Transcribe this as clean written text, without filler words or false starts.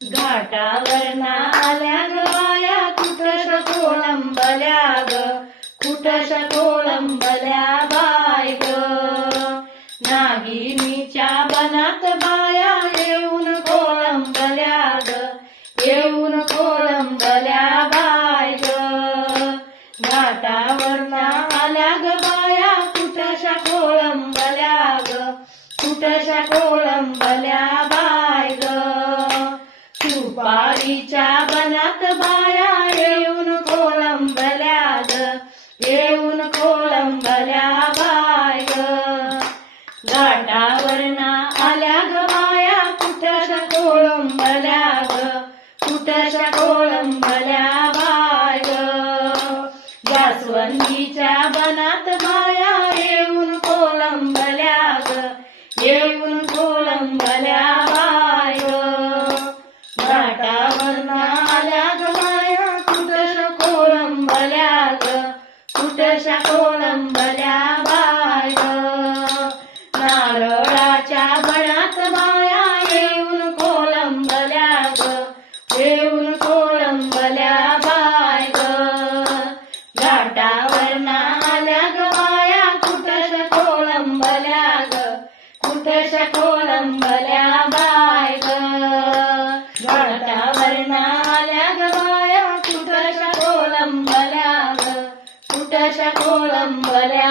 घाटावर आल्या ग बाया कुठश कोळंबल्या ग कुठश कोळंबल्या बाय ग नागिनीच्या बनात बाया येऊन कोळंबल्या ग येऊन कोळंबल्या बाय ग घाटावर आल्या ग बाया कुठशा कोळंबल्या ग कुठशा कोळंबल्या बाय ग सुपारीच्या बनात बाया येऊन कोळंबल्या ग येऊन कोळंबल्या बाय ग घाटावर आल्या ग बाया कुठशा कोळंबल्या ग कुठशा कोळंबल्या बाय ग जास्वंदीच्या बनात बाया येऊन कोळंबल्या ग येऊन कोळंबल्या बाय ग घाटावर आल्या ग बाया कुठशा कोळंबल्या ग कुठशा कोळंबल्या बाय ग नारळाच्या बनात बाया येऊन कोळंबल्या ग येऊन कोळंबल्या बाय ग घाटावर आल्या ग बाया कुठशा कोळंबल्या ग कुठशा कोळंबल्या बाय ग घाटावर आल्या ग बाया कुठशा कोळंबल्या ग कुठशा कोळंबल्या